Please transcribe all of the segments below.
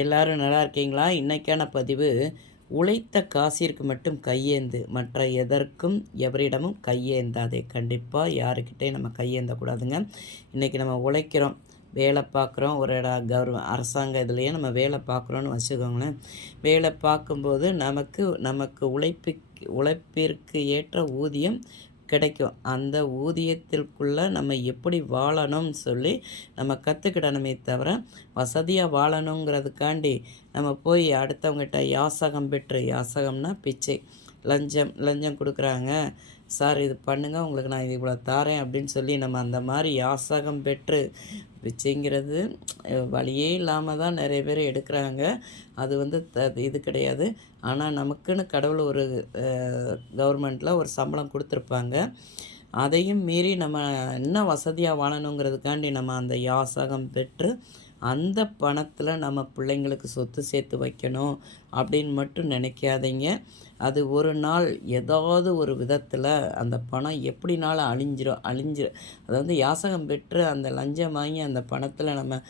எல்லாரும் நல்லா இருக்கீங்களா? இன்னைக்கான பதிவு, உழைத்த காசிற்கு மட்டும் கையேந்து, மற்ற எதற்கும் எவரிடமும் கையேந்தாதே. கண்டிப்பா யாருக்கிட்டயும் நம்ம கையேந்தக்கூடாதுங்க. இன்றைக்கி நம்ம உழைக்கிறோம், வேலை பார்க்குறோம், ஒரு அரசாங்க இதுலேயே நம்ம வேலை பார்க்குறோன்னு வச்சுக்கோங்களேன். வேலை பார்க்கும்போது நமக்கு உழைப்பிற்கு ஏற்ற ஊதியம் கிடைக்கும். அந்த ஊதியத்திற்குள்ளே நம்ம எப்படி வாழணும்னு சொல்லி நம்ம கற்றுக்கிடணுமே தவிர, வசதியாக வாழணுங்கிறதுக்காண்டி நம்ம போய் அடுத்தவங்ககிட்ட யாசகம் பெற்று, யாசகம்னா பிச்சை, லஞ்சம் கொடுக்குறாங்க, சார் இது பண்ணுங்கள் உங்களுக்கு நான் இது இவ்வளோ தாரேன் அப்படின்னு சொல்லி நம்ம அந்த மாதிரி யாசகம் பெற்று பிச்சைங்கிறது வழியே இல்லாமல் தான் நிறைய பேர் எடுக்கிறாங்க. அது வந்து இது கிடையாது. ஆனால் நமக்குன்னு கடவுள் ஒரு கவர்மெண்ட்டில் ஒரு சம்பளம் கொடுத்துருப்பாங்க. அதையும் மீறி நம்ம இன்னும் வசதியாக வாழணுங்கிறதுக்காண்டி நம்ம அந்த யாசகம் பெற்று அந்த பணத்தில் நம்ம பிள்ளைங்களுக்கு சொத்து சேர்த்து வைக்கணும் அப்படின்னு மட்டும் நினைக்காதீங்க. அது ஒரு நாள் ஏதாவது ஒரு விதத்தில் அந்த பணம் எப்படினாலும் அழிஞ்சிரும். அதாவது யாசகம் பெற்று அந்த லஞ்சம் வாங்கி அந்த பணத்தில் நம்ம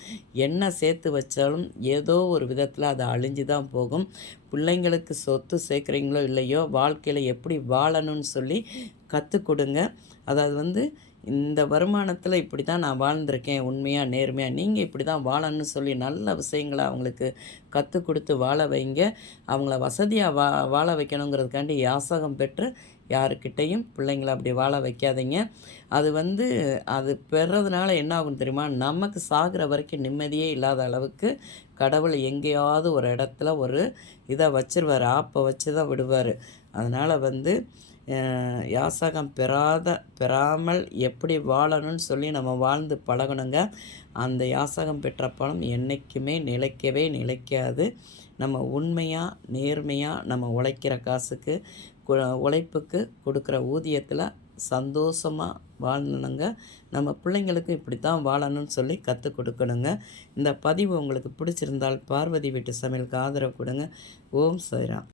என்ன சேர்த்து வச்சாலும் ஏதோ ஒரு விதத்தில் அது அழிஞ்சு தான் போகும். பிள்ளைங்களுக்கு சொத்து சேர்க்குறீங்களோ இல்லையோ, வாழ்க்கையில் எப்படி வாழணும்னு சொல்லி கற்றுக் கொடுங்க. அதாவது இந்த வருமானத்தில் இப்படி தான் நான் வாழ்ந்திருக்கேன், உண்மையாக நேர்மையாக நீங்கள் இப்படி தான் வாழணும்னு சொல்லி நல்ல விஷயங்களை அவங்களுக்கு கற்றுக் கொடுத்து வாழ வைங்க. அவங்கள வசதியாக வாழ வைக்கணுங்கிறதுக்காண்டி யாசகம் பெற்று யாருக்கிட்டையும் பிள்ளைங்களை அப்படி வாழ வைக்காதீங்க. அது பெறதுனால என்ன ஆகும் தெரியுமா? நமக்கு சாகிற வரைக்கும் நிம்மதியே இல்லாத அளவுக்கு கடவுள் எங்கேயாவது ஒரு இடத்துல ஒரு இதை வச்சிருவார், ஆப்பை வச்சு தான் விடுவார். அதனால் யாசகம் பெறாமல் எப்படி வாழணும்னு சொல்லி நம்ம வாழ்ந்து பழகணுங்க. அந்த யாசகம் பெற்ற பணம் என்றைக்குமே நிலைக்காது. நம்ம உண்மையாக நேர்மையாக நம்ம உழைக்கிற காசுக்கு உழைப்புக்கு கொடுக்குற ஊதியத்தில் சந்தோஷமாக வாழணுங்க. நம்ம பிள்ளைங்களுக்கு இப்படி தான் வாழணும்னு சொல்லி கற்றுக் கொடுக்கணுங்க. இந்த பதிவு உங்களுக்கு பிடிச்சிருந்தால் பார்வதி வீட்டு சமையலுக்கு ஆதரவு கொடுங்க. ஓம் சாய்ராம்.